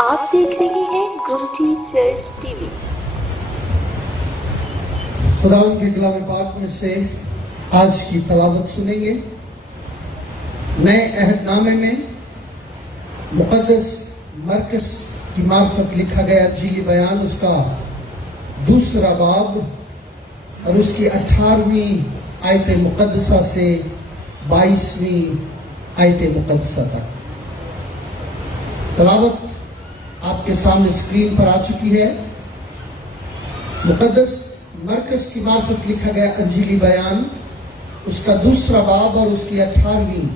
آپ دیکھ رہے ہیں گمٹی چرچ ٹی وی۔ خدا ان کے کلام پاک میں سے آج کی تلاوت سنیں گے۔ نئے عہد نامے میں مقدس مرکز کی معرفت لکھا گیا انجیلی بیان، اس کا 2 باب اور اس کی 18ویں آیت مقدسہ سے 22ویں آیت مقدسہ تک۔ تلاوت آپ کے سامنے اسکرین پر آ چکی ہے۔ مقدس مرکز کی معرفت لکھا گیا انجیلی بیان، اس کا 2 باب اور اس کی 18ویں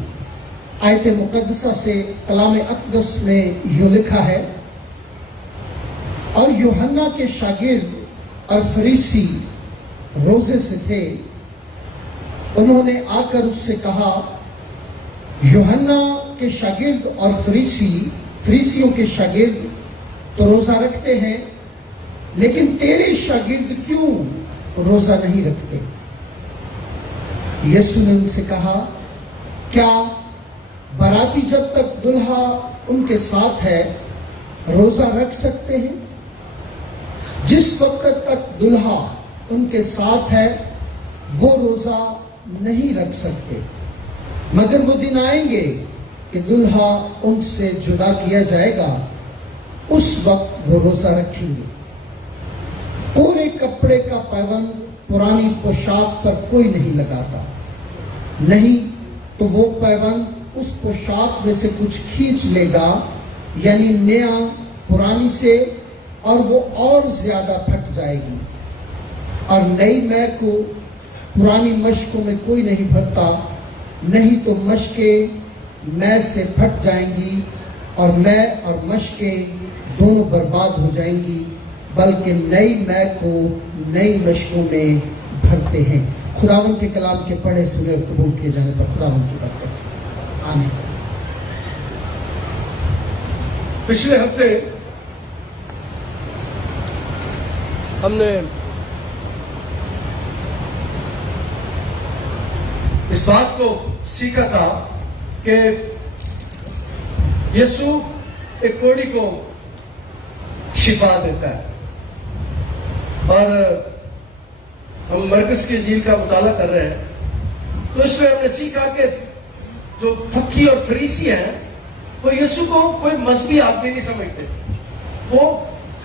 آیت مقدسہ سے کلام اقدس میں یوں لکھا ہے: اور یوحنا کے شاگرد اور فریسی روزے سے تھے، انہوں نے آ کر اس سے کہا، یوحنا کے شاگرد اور فریسیوں کے شاگرد تو روزہ رکھتے ہیں، لیکن تیرے شاگرد کیوں روزہ نہیں رکھتے؟ یسوع نے ان سے کہا، کیا باراتی جب تک دلہا ان کے ساتھ ہے روزہ رکھ سکتے ہیں؟ جس وقت تک دلہا ان کے ساتھ ہے وہ روزہ نہیں رکھ سکتے، مگر وہ دن آئیں گے کہ دلہا ان سے جدا کیا جائے گا، اس وقت وہ روزہ رکھیں گے۔ پورے کپڑے کا پیوند پرانی پوشاک پر کوئی نہیں لگاتا، نہیں تو وہ پیوند اس پوشاک میں سے کچھ کھینچ لے گا، یعنی نیا پرانی سے، اور وہ اور زیادہ پھٹ جائے گی۔ اور نئی مے کو پرانی مشکوں میں کوئی نہیں بھرتا، نہیں تو مشکیں مے سے پھٹ جائیں گی، اور مے اور مشکیں دونوں برباد ہو جائیں گی، بلکہ نئی مے کو نئی مشکوں میں بھرتے ہیں۔ خداوند کے کلام کے پڑھے سنے اور قبول کیے جانے پر خداوند کی برکت۔ آمین۔ پچھلے ہفتے ہم نے اس بات کو سیکھا تھا کہ یسوع ایک کوڑی کو شفا دیتا ہے، اور ہم مرکز کی انجیل کا مطالعہ کر رہے ہیں، تو اس میں ہم نے سیکھا کہ جو فقی اور فریسی ہیں وہ یسوع کو کوئی مذہبی آدمی نہیں سمجھتے، وہ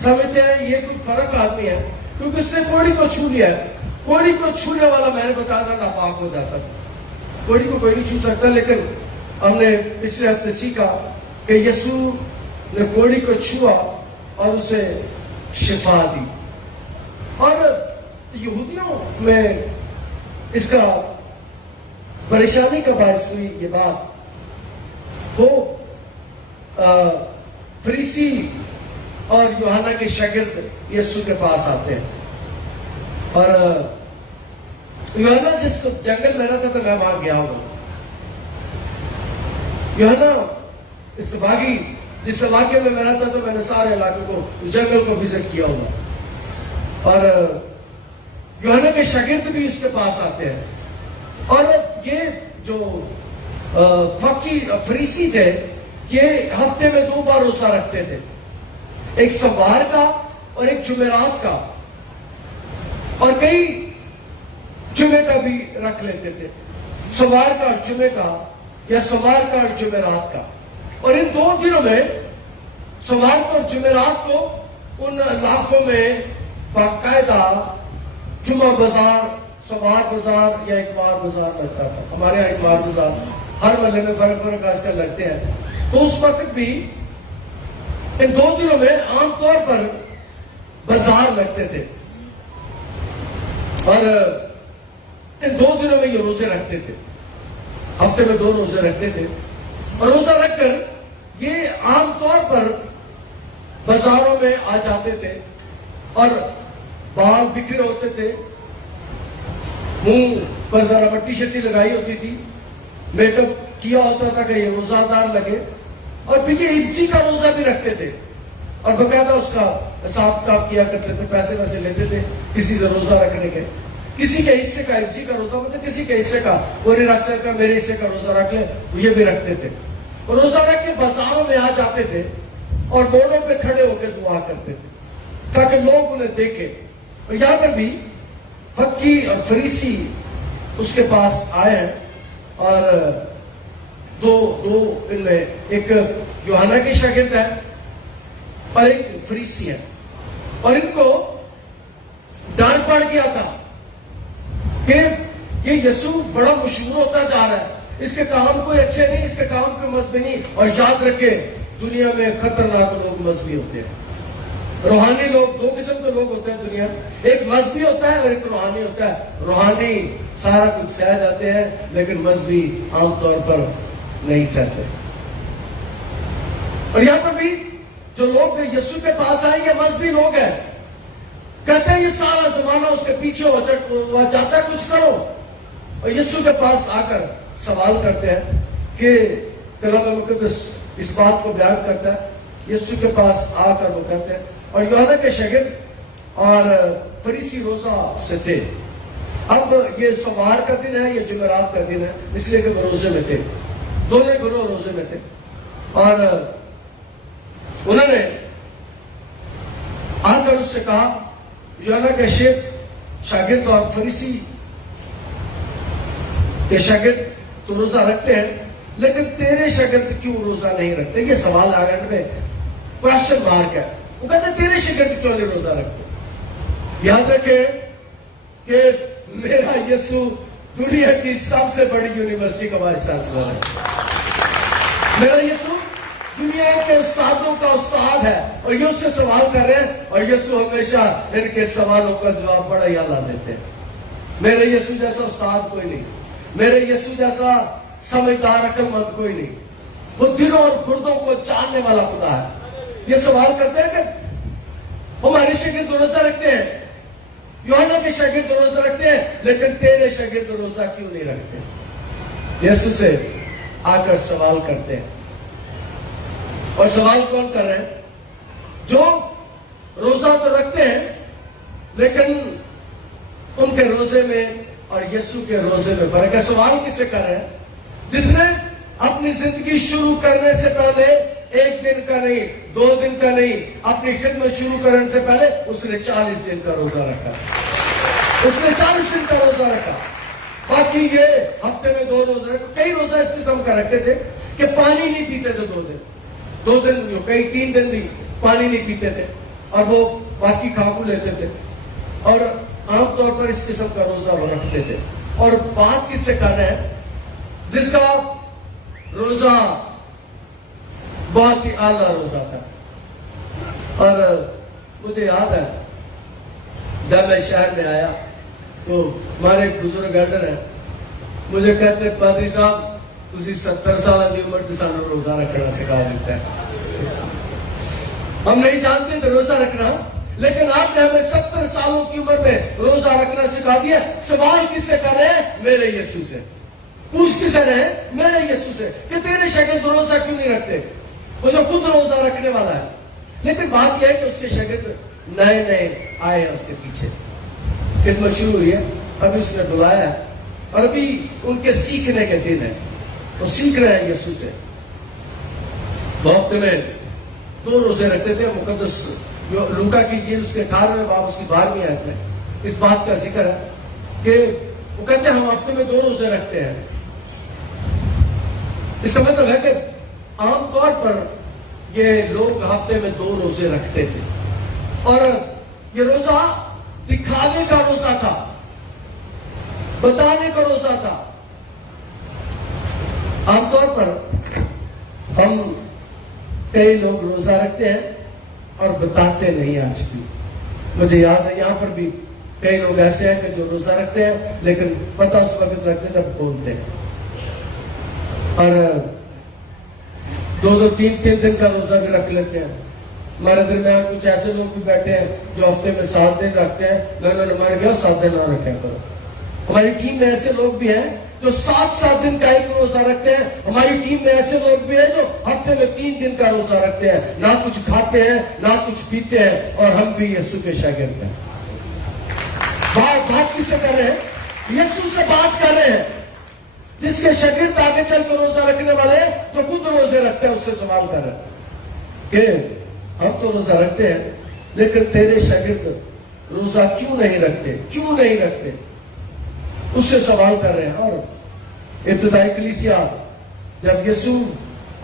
سمجھتے ہیں یہ کوئی فرق آدمی ہے کیونکہ اس نے کوڑی کو چھو لیا ہے۔ کوڑی کو چھونے والا میں نے بتایا تھا ناپاک ہو جاتا ہے، کوڑی کو کوئی نہیں چھو سکتا، لیکن ہم نے پچھلے ہفتے سیکھا کہ یسوع نے کوڑی کو چھوا اور اسے شفا دی۔ اور یہودیوں میں اس کا پریشانی کا باعث ہوئی یہ بات، وہ فریسی اور یوحنا کے شاگرد یسوع کے پاس آتے ہیں، اور یوحنا جس جنگل میں رہتا تھا میں وہاں گیا ہوں۔ یوحنا استباغی جس علاقے میں میں رہتا تو میں نے سارے علاقے کو جنگل کو وزٹ کیا ہوا، اور یوحنا کے شاگرد بھی اس کے پاس آتے ہیں، اور یہ جو فقی فریسی تھے یہ ہفتے میں 2 بار روزہ رکھتے تھے، ایک سوار کا اور ایک جمعرات کا، اور کئی جمعے کا بھی رکھ لیتے تھے، سوار کا اور جمعے کا، یا سوار کا اور جمعرات کا۔ اور ان 2 دنوں میں سوار کو اور جمعرات کو ان علاقوں میں باقاعدہ جمعہ بازار، سوار بازار یا اتوار بازار لگتا تھا۔ ہمارے یہاں اتوار بازار ہر محلے میں فرق آج کل لگتے ہیں، تو اس وقت بھی ان 2 دنوں میں عام طور پر بازار لگتے تھے، اور ان 2 دنوں میں یہ روزے رکھتے تھے، ہفتے میں 2 روزے رکھتے تھے، اور روزہ رکھ کر یہ عام طور پر بازاروں میں آ جاتے تھے، اور بال بکھرے ہوتے تھے، منہ پر ذرا مٹی شٹی لگائی ہوتی تھی، میک اپ کیا ہوتا تھا کہ یہ روزہ دار لگے، اور پھر یہ حفظی کا روزہ بھی رکھتے تھے، اور باقاعدہ اس کا حساب کتاب کیا کرتے تھے، پیسے لیتے تھے کسی سے روزہ رکھنے کے، کسی کے حصے کا حفظی کا روزہ ہوتا، کسی کے حصے کا وہ نہیں رکھ سکتا، میرے حصے کا روزہ رکھ لے، یہ بھی رکھتے تھے، اور روزہ رکھ کے بازاروں میں آ جاتے تھے، اور موڑوں پہ کھڑے ہو کے دعا کرتے تھے تاکہ لوگ انہیں دیکھیں. اور یہاں پر بھی فقی اور فریسی اس کے پاس آئے ہیں اور دو ان میں ایک یوحنا کی شاگرد ہے اور ایک فریسی ہے, اور ان کو ڈانٹ پڑ گیا تھا کہ یہ یسوع بڑا مشہور ہوتا جا رہا ہے, اس کے کام کوئی اچھے نہیں, اس کے کام کوئی مذہبی نہیں. اور یاد رکھے دنیا میں خطرناک لوگ مذہبی ہوتے ہیں. روحانی لوگ, دو قسم کے لوگ ہوتے ہیں دنیا میں, ایک مذہبی ہوتا ہے اور ایک روحانی ہوتا ہے. روحانی سارا کچھ سہ جاتے ہیں لیکن مذہبی عام طور پر نہیں سہتے. اور یہاں پر بھی جو لوگ یسوع کے پاس آئے یہ مذہبی لوگ ہیں, کہتے ہیں یہ سارا زمانہ اس کے پیچھے ہوا جاتا ہے, کچھ کرو. اور یسوع کے پاس آ کر سوال کرتے ہیں کہ کلام مقدس اس بات کو بیان کرتا ہے. یسوع کے پاس آ کر وہ کہتے ہیں, اور یوحنا کے شاگرد اور فریسی روزہ سے تھے. اب یہ سوموار کا دن ہے, یہ جمعرات کا دن ہے, اس لیے کہ وہ روزے میں تھے, دونوں گروہ روزے میں تھے. اور انہوں نے آ کر اس سے کہا, یوحنا کے شاگرد اور فریسی کے شاگرد تو روزہ رکھتے ہیں لیکن تیرے شاگرد کیوں روزہ نہیں رکھتے؟ یہ سوال آگے میں کوشچن مارک ہے. وہ کہتے ہیں تیرے شاگرد کیوں نہیں روزہ رکھتے؟ یاد رکھیں کہ میرا یسوع دنیا کی سب سے بڑی یونیورسٹی کا وائس چانسلر ہے. میرا یسوع دنیا کے استادوں کا استاد ہے, اور یہ اس سے سوال کر رہے ہیں, اور یسوع ہمیشہ ان کے سوالوں کا جواب بڑا ہی اعلیٰ دیتے ہیں. میرے یسوع جیسا استاد کوئی نہیں, میرے یسوع جیسا سمجھدار عقل مند کوئی نہیں. وہ دلوں اور گردوں کو جاننے والا خدا ہے. یہ سوال کرتے ہیں کہ ہمارے شاگرد روزہ رکھتے ہیں, یوحنا کے شاگرد روزہ رکھتے ہیں, لیکن تیرے شاگرد روزہ کیوں نہیں رکھتے؟ یسوع سے آ کر سوال کرتے ہیں. اور سوال کون کر رہے ہیں؟ جو روزہ تو رکھتے ہیں لیکن ان کے روزے میں اور یسوع کے روزے میں فرق ہے. سوال کس سے کر رہے ہیں؟ جس نے اپنی زندگی شروع کرنے سے پہلے 1 دن کا نہیں, 2 دن کا نہیں, اپنی خدمت شروع کرنے سے پہلے اس نے 40 دن کا روزہ رکھا. اس نے 40 دن کا روزہ رکھا. باقی یہ ہفتے میں 2 روزہ رکھا. کئی روزہ اس قسم کا رکھتے تھے کہ پانی نہیں پیتے تھے 2 دن, کئی 3 دن بھی پانی نہیں پیتے تھے, اور وہ باقی کھاکو لیتے تھے, اور عام طور پر اس قسم کا روزہ وہ رکھتے تھے. اور بات کس سے کر رہے ہیں؟ جس کا روزہ بہت ہی اعلیٰ روزہ تھا. اور مجھے یاد ہے جب میں شہر میں آیا تو ہمارے ایک بزرگ ایلڈر ہیں, مجھے کہتے پادری صاحب تسی 70 سال کی عمر سے سانو روزہ رکھنا سکھا دیتا ہے. ہم نہیں جانتے تھے روزہ رکھنا, لیکن آپ نے ہمیں 70 سالوں کی عمر میں روزہ رکھنا سکھا دیا. سوال کس سے کر رہے ہیں؟ میرے یسوع سے. پوچھ کس سے رہے ہیں؟ میرے یسوع سے, کہ تیرے شاگرد روزہ کیوں نہیں رکھتے؟ وہ جو خود روزہ رکھنے والا ہے. لیکن بات یہ ہے کہ اس کے شاگرد نئے آئے ہیں اس کے پیچھے, خدمت شروع ہوئی ہے, ابھی اس نے بلایا ہے, اور ابھی ان کے سیکھنے کے دن ہے. وہ سیکھ رہے ہیں یسوع سے. وقت میں 2 روزے رکھتے تھے. مقدس لوکا کی انجیل اس کے 18ویں باب اس کی 12ویں آیت میں اس بات کا ذکر ہے کہ وہ کہتے ہیں ہم ہفتے میں 2 روزے رکھتے ہیں. اس کا مطلب ہے کہ عام طور پر یہ لوگ ہفتے میں 2 روزے رکھتے تھے, اور یہ روزہ دکھانے کا روزہ تھا, بتانے کا روزہ تھا. عام طور پر ہم کئی لوگ روزہ رکھتے ہیں اور بتاتے نہیں. آج بھی مجھے یاد ہے یہاں پر بھی کئی لوگ ایسے ہیں کہ جو روزہ رکھتے ہیں لیکن پتہ اس وقت رکھتے جب بولتے ہیں, اور 2 3 دن کا روزہ بھی رکھ لیتے ہیں. ہمارے درمیان کچھ ایسے لوگ بھی بیٹھے ہیں جو ہفتے میں 7 دن رکھتے ہیں. میں نے ہمارے کہا 7 دن نہ رکھا کرو. ہماری ٹیم میں ایسے لوگ بھی ہیں جو 7 دن کا ایک روزہ رکھتے ہیں. ہماری ٹیم میں ایسے لوگ بھی ہیں جو ہفتے میں 3 دن کا روزہ رکھتے ہیں. نہ کچھ کھاتے ہیں نہ کچھ پیتے ہیں, اور ہم بھی یسوع کے شاگرد ہیں. بات کس سے کر رہے ہیں؟ یسوع سے بات کر رہے ہیں, جس کے شاگرد آگے چل کر روزہ رکھنے والے جو خود روزے رکھتے ہیں اس سے سوال کر رہے ہیں کہ ہم تو روزہ رکھتے ہیں لیکن تیرے شاگرد روزہ کیوں نہیں رکھتے؟ اس سے سوال کر رہے ہیں. اور ابتدائی کلیسیا جب یسوع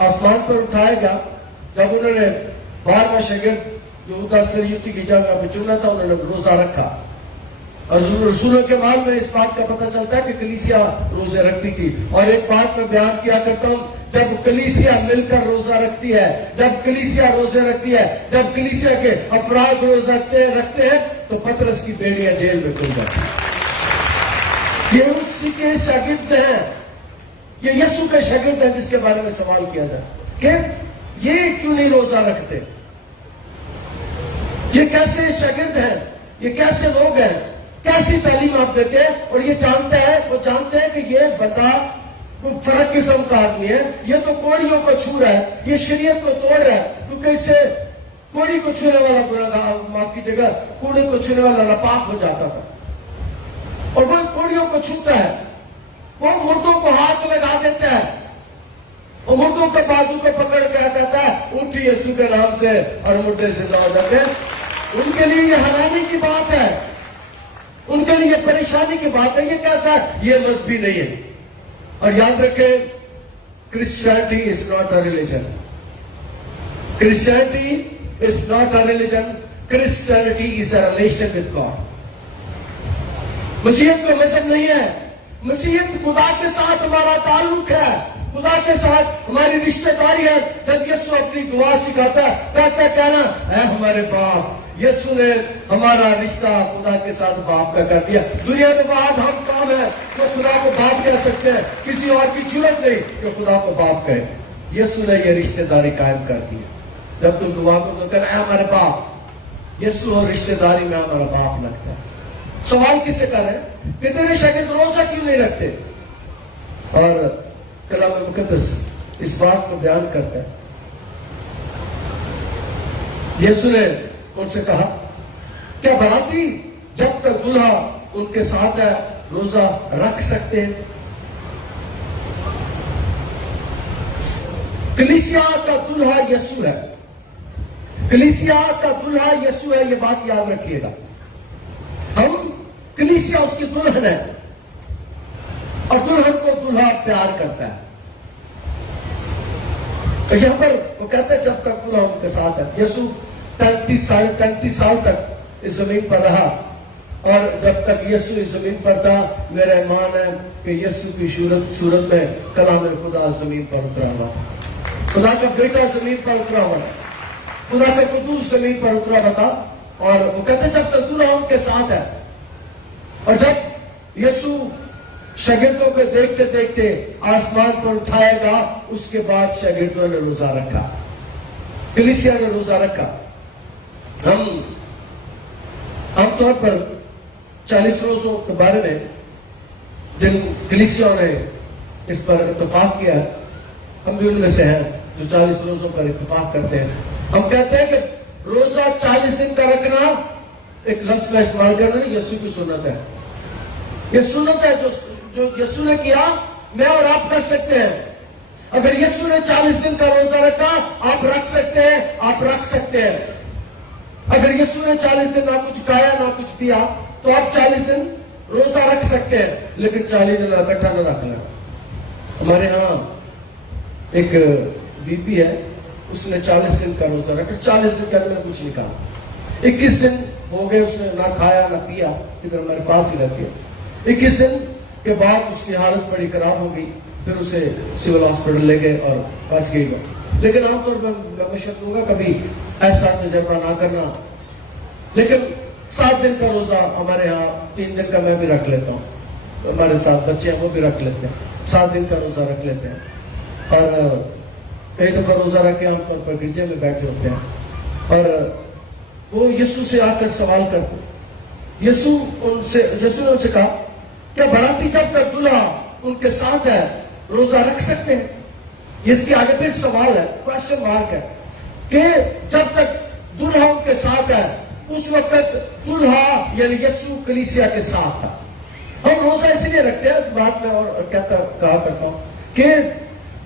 آسمان پر اٹھایا گیا، جب انہوں نے 12 شاگرد جو سریتی کی جگہ پہ چنا تھا، انہوں نے روزہ رکھا. اور رسولوں کے بعد میں اس بات کا پتہ چلتا ہے کہ کلیسیا روزے رکھتی تھی. اور ایک بات میں بیان کیا کرتا ہوں، جب کلیسیا مل کر روزہ رکھتی ہے، جب کلیسیا روزے رکھتی ہے، جب کلیسیا کے افراد روزہ رکھتے ہیں، تو پطرس کی بیڑیاں جیل میں کھل جاتی ہیں. یہ اسی کے شاگرد ہیں، یہ یسوع کے شاگرد ہیں جس کے بارے میں سوال کیا جائے کہ یہ کیوں نہیں روزہ رکھتے؟ یہ کیسے شاگرد ہیں؟ یہ کیسے لوگ ہیں؟ کیسی تعلیم آپ دیتے ہیں؟ اور یہ وہ جانتے ہیں کہ یہ بندہ کوئی فرق قسم کا آدمی ہے، یہ تو کوڑیوں کو چھو رہا ہے، یہ شریعت کو توڑ رہا ہے، کیونکہ اسے کوڑی کو چھونے والا، معاف کی جگہ کوڑے کو چھونے والا ناپاک ہو جاتا تھا. اور وہ کوڑیوں کو چھوتا ہے، وہ مردوں کو ہاتھ لگا دیتا ہے، اور مردوں کے بازو کو پکڑ کے کہتا ہے اٹھ یسوع کے نام سے، اور مردے سے ہو جاتے ہیں. ان کے لیے یہ حیرانی کی بات ہے، ان کے لیے پریشانی کی بات ہے. یہ کیسا ہے؟ یہ مذہبی نہیں ہے. اور یاد رکھیں، Christianity is not a religion. Christianity is not a religion. Christianity is a relation with God. مسیحیت کوئی مذہب نہیں ہے. مسیحیت خدا کے ساتھ ہمارا تعلق ہے، خدا کے ساتھ ہماری رشتہ داری ہے. جب یسوع اپنی دعا سکھاتا ہے، کہتا ہے کہنا اے ہمارے باپ. یسوع نے ہمارا رشتہ خدا کے ساتھ باپ کا کر دیا. دنیا کے بعد ہم کون ہیں جو خدا کو باپ کہہ سکتے ہیں؟ کسی اور کی ضرورت نہیں کہ خدا کو باپ کہے. یسوع نے یہ رشتہ داری قائم کر دی. جب تم دعا کو کہنا اے ہمارے باپ، یسوع اور رشتہ داری میں ہمارا باپ لگتا ہے. سوال کس سے کر رہے ہیں کہ تیرے شاگرد روزہ کیوں نہیں رکھتے؟ اور کلام مقدس اس بات کو بیان کرتا ہے. یسوع نے ان سے کہا کیا باراتی جب تک دلہا ان کے ساتھ ہے روزہ رکھ سکتے ہیں؟ کلیسیا کا دلہا یسوع ہے. کلیسیا کا دلہا یسوع ہے، یہ بات یاد رکھیے گا. ہم کلیسیا اس کی دلہن ہے، اور دلہن کو دلہا پیار کرتا ہے. تو یہاں پر وہ کہتے ہیں جب تک دلہا ان کے ساتھ ہے. یسوع 33 سال تک اس زمین پر رہا، اور جب تک یسوع اس زمین پر تھا، میرا ایمان ہے کہ یسوع کی صورت میں کلام خدا زمین پر اترا ہوا، خدا کا بیٹا زمین پر اترا ہوا، خدا کا قدوس زمین پر اترا ہوا تھا. اور وہ کہتے ہیں جب تک دلہا ان کے ساتھ ہے. اور جب یسوع شاگردوں کو دیکھتے دیکھتے آسمان پر اٹھائے گا، اس کے بعد شاگردوں نے روزہ رکھا، کلیسیا نے روزہ رکھا. ہم عام طور پر 40 روزوں کے بارے میں جن کلیسیوں نے اس پر اتفاق کیا ہے، ہم بھی ان میں سے ہیں جو 40 روزوں پر اتفاق کرتے ہیں. ہم کہتے ہیں کہ روزہ 40 دن کا رکھنا، ایک لفظ میں استعمال کرنا، یسوع کی سنت ہے. یہ سنت ہے جو یسوع نے کیا، میں اور آپ کر سکتے ہیں. اگر یسوع نے 40 دن کا روزہ رکھا، آپ رکھ سکتے ہیں، آپ رکھ سکتے ہیں. اگر یسوع نے 40 دن نہ کچھ کھایا نہ کچھ پیا، تو آپ 40 دن روزہ رکھ سکتے ہیں، لیکن 40 دن اکٹھا نہ رکھنا. ہمارے ہاں ایک بی پی ہے، اس نے 40 دن کا روزہ رکھا. 40 دن کے اندر کچھ نہیں کھا. 21 دن ہو گئے، اس نے نہ کھایا نہ پیا، ادھر ہمارے پاس ہی رہتی ہے. 21 دن کے بعد اس کی حالت بڑی خراب ہو گئی، پھر اسے سول ہاسپٹل لے گئے اور بچ گئی. لیکن عام طور پر میں مشورہ دوں گا کبھی ایسا تجربہ نہ کرنا. لیکن 7 دن کا روزہ ہمارے ہاں، 3 دن کا میں بھی رکھ لیتا ہوں، ہمارے ساتھ بچے ہیں وہ بھی رکھ لیتے ہیں، 7 دن کا روزہ رکھ لیتے ہیں. اور کئی دفعہ روزہ رکھ کے عام طور پر گرجے میں بیٹھے ہوتے ہیں، اور وہ یسوع سے آ کر سوال کرتے ہیں. یسوع نے ان سے کہا کیا باراتی جب تک دلہا ان کے ساتھ ہے روزہ رکھ سکتے ہیں؟ یہ اس کی آگے پہ سوال ہے، کوشچن مارک ہے، کہ جب تک دلہا ان کے ساتھ ہے، اس وقت دلہا یعنی یسوع کلیسیا کے ساتھ تھا. ہم روزہ اس لیے رکھتے ہیں، بات میں اور کہا کرتا ہوں کہ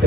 ਤੇ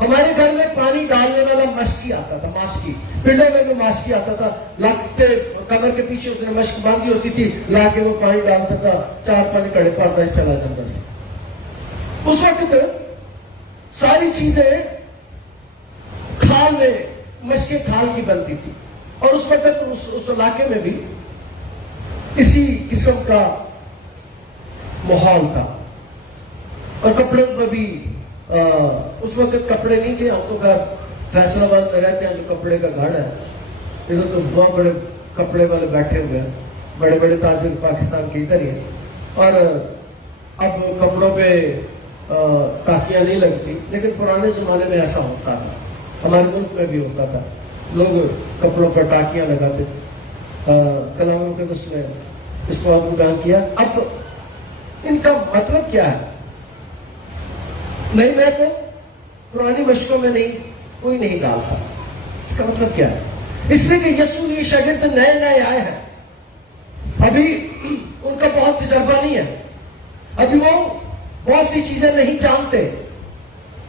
ہمارے گھر میں پانی ڈالنے والا مشکی آتا تھا، ماشکی، پنڈے میں بھی ماشکی آتا تھا، لاتے کمر کے پیچھے اس نے مشک باندھی ہوتی تھی، لا کے وہ پانی ڈالتا تھا، 4-5 کڑے پڑتا چلا جاتا تھا۔ اس وقت ساری چیزیں کھال میں، مشکیں کھال کی بنتی تھی، اور اس وقت اس علاقے میں بھی اسی قسم کا ماحول تھا، اور کپڑے میں بھی اس وقت کپڑے نہیں تھے، ہم تو گھر فیصل آباد میں رہتے ہیں جو کپڑے کا گھر ہے، ادھر تو بہت بڑے کپڑے والے بیٹھے ہوئے ہیں، بڑے بڑے تاجر پاکستان کے ادھر ہی ہیں، اور اب کپڑوں پہ ٹاکیاں نہیں لگتی، لیکن پرانے زمانے میں ایسا ہوتا تھا، ہمارے ملک میں بھی ہوتا تھا، لوگ کپڑوں پر ٹاکیاں لگاتے تھے۔ کلاموں کے اس میں اس کو آپ بیان کیا۔ اب ان کا مطلب کیا ہے؟ نہیں، میں تو پرانی مشقوں میں کوئی نہیں ڈالتا۔ اس کا مطلب کیا ہے؟ اس لیے کہ یسوع یہ شاگرد نئے نئے آئے ہیں، ابھی ان کا بہت تجربہ نہیں ہے، ابھی وہ بہت سی چیزیں نہیں جانتے،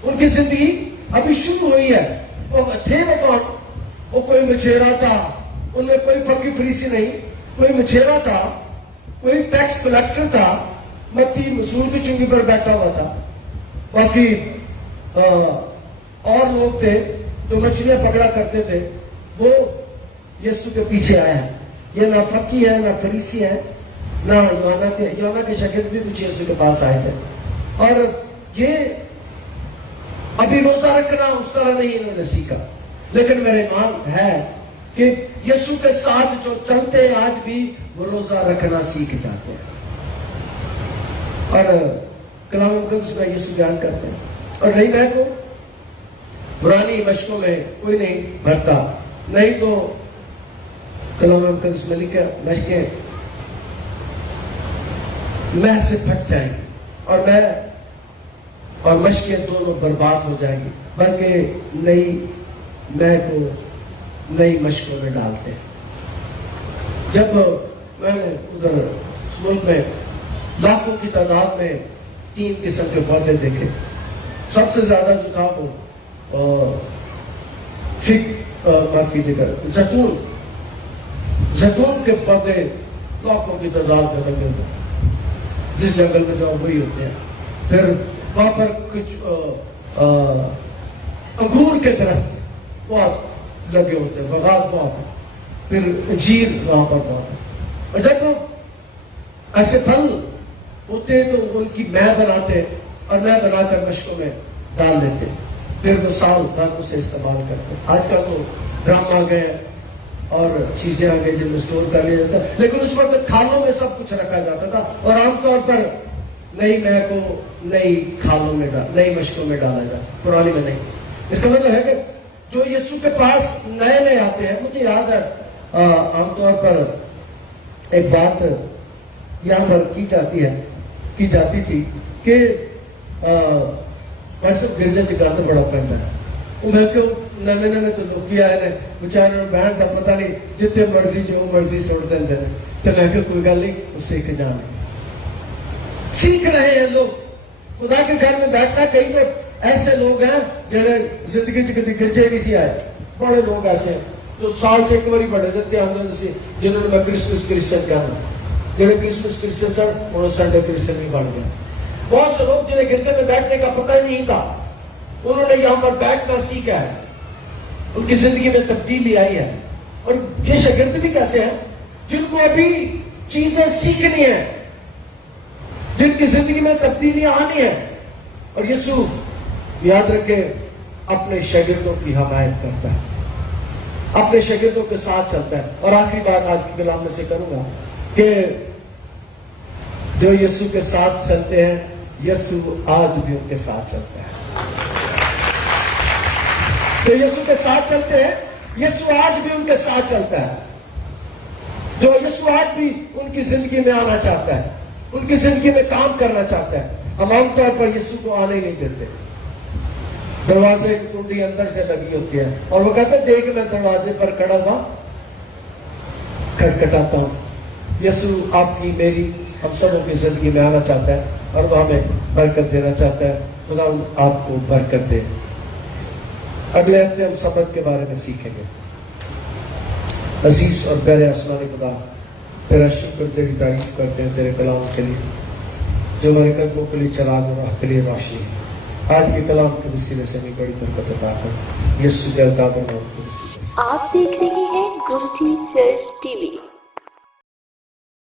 ان کی زندگی ابھی شروع ہوئی ہے۔ وہ تھے وہ کوئی مچھیرا تھا، ان میں کوئی فقیر فریسی نہیں، کوئی مچھیرا تھا، کوئی ٹیکس کلیکٹر تھا، متی مسور کی چنگی پر بیٹھا ہوا تھا، باقی اور لوگ تھے جو مچھلیاں پکڑا کرتے تھے، وہ یسوع کے پیچھے آئے ہیں۔ یہ نہ فقی ہے، نہ فریسی ہے، نہ یونا کے شاگرد بھی کچھ یسوع کے پاس آئے تھے، اور یہ ابھی روزہ رکھنا اس طرح نہیں انہوں نے سیکھا، لیکن میرے ایمان ہے کہ یسوع کے ساتھ جو چلتے ہیں آج بھی وہ روزہ رکھنا سیکھ جاتے ہیں، اور کلام مقدس میں یسوع بیان کرتے ہیں۔ اور نہیں میں کو پرانی مشقوں میں کوئی نہیں بھرتا، نہیں تو کلام مقدس میں لکھا مشقیں میں سے پھٹ جائیں گی، اور میں اور مشقیں دونوں برباد ہو جائیں گی، بلکہ نئی میں کو نئی مشقوں میں ڈالتے ہیں۔ جب میں نے ادھر اس ملک میں لاکھوں کی تعداد میں 3 قسم کے پودے دیکھے، سب سے زیادہ جو تھا وہ معاف کیجیے گا زیتون کے پودے لاکھوں کی تعداد میں لگے ہوئے، جس جنگل میں جاؤ وہی ہوتے ہیں۔ پھر وہاں پر کچھ انگور کے درخت بہت لگے ہوتے ہیں، بغات بہت، پھر انجیر وہاں پر بہت، اور جب ایسے پھل ہوتے تو ان کی مہ بناتے اور مہ بنا کر مشقوں میں ڈال لیتے، پھر وہ سال بھر اسے استعمال کرتے۔ آج کل تو ڈرم آ گئے اور چیزیں آ گئی جن میں اسٹور کر لیا جاتا، لیکن اس وقت کھالوں میں سب کچھ رکھا جاتا تھا، اور عام طور پر نئی مہ کو نئی کھالوں میں نئی مشقوں میں ڈالا جاتا، پرانی میں نہیں۔ اس کا مطلب ہے کہ جو یسوع کے پاس نئے نئے آتے ہیں، مجھے یاد ہے عام طور پر ایک بات یہاں پر کی جاتی تھی کہ ویسے گرجا جگاتا بڑا پہنتا ہے، میں کیوں نویں تو لوگ کیا ہے بچارے بہن کا پتہ نہیں، جتنے مرضی جو مرضی سوڑ دیں تو میں کہ کوئی گل نہیں، وہ سیکھ جانے سیکھ رہے ہیں لوگ خدا کے گھر میں بیٹھنا۔ کئی لوگ ایسے لوگ ہیں جنہیں زندگی کبھی گرجے نہیں سی آئے، بڑے لوگ ایسے ہیں جو سال سے ایک باری بڑھے دیتے ہیں، جنہوں نے میں کرسچن کہنا، جنہیں کرسمس کرسچن سن انہوں سنڈے کرسچن بھی بڑھ گیا۔ بہت سے لوگ جنہیں گرجے میں بیٹھنے کا پتہ ہی نہیں تھا، انہوں نے یہاں پر بیٹھنا سیکھا ہے، ان کی زندگی میں تبدیلی آئی ہے۔ اور یہ شاگرد بھی کیسے ہیں جن کو ابھی چیزیں سیکھنی ہیں، جن کی زندگی میں تبدیلیاں آنی ہیں، اور یسوع یاد رکھے اپنے شاگردوں کی حمایت کرتا ہے، اپنے شاگردوں کے ساتھ چلتا ہے۔ اور آخری بات آج کی کلام میں سے کروں گا کہ جو یسوع کے ساتھ چلتے ہیں، یسوع آج بھی ان کے ساتھ چلتا ہے۔ جو یسوع کے ساتھ چلتے ہیں، یسوع آج بھی ان کے ساتھ چلتا ہے۔ جو یسوع آج بھی ان کی زندگی میں آنا چاہتا ہے، ان کی زندگی میں کام کرنا چاہتا ہے، ہم عام طور پر یسوع کو آنے نہیں دیتے۔ دروازے کی کنڈی اندر سے لگی ہوتی ہے، اور وہ کہتے ہیں دیکھ میں دروازے پر کھڑا ہوا کھٹکھٹاتا ہوں۔ یسوع آپ کی میری ہم سبوں کی زندگی میں آنا چاہتا ہے، اور وہ ہمیں برکت دینا چاہتا ہے۔ خدا آپ کو برکت دے۔ اگلے ہفتے ہم سبت کے بارے میں سیکھیں گے. عزیز اور پیارے آسمانی خدا، تیرا شکر، تیری تعریف کرتے ہیں تیرے کلام کے لیے جو ہمارے قدموں کے لیے چراغ اور راہ کے لیے روشنی ہے. آج کے کلام کے وسیلے سے ہمیں بڑی برکت عطا کر. یسوع کے القاب اور نام کے وسیلے سے. آپ دیکھ رہے ہیں گمٹی چرچ ٹی وی.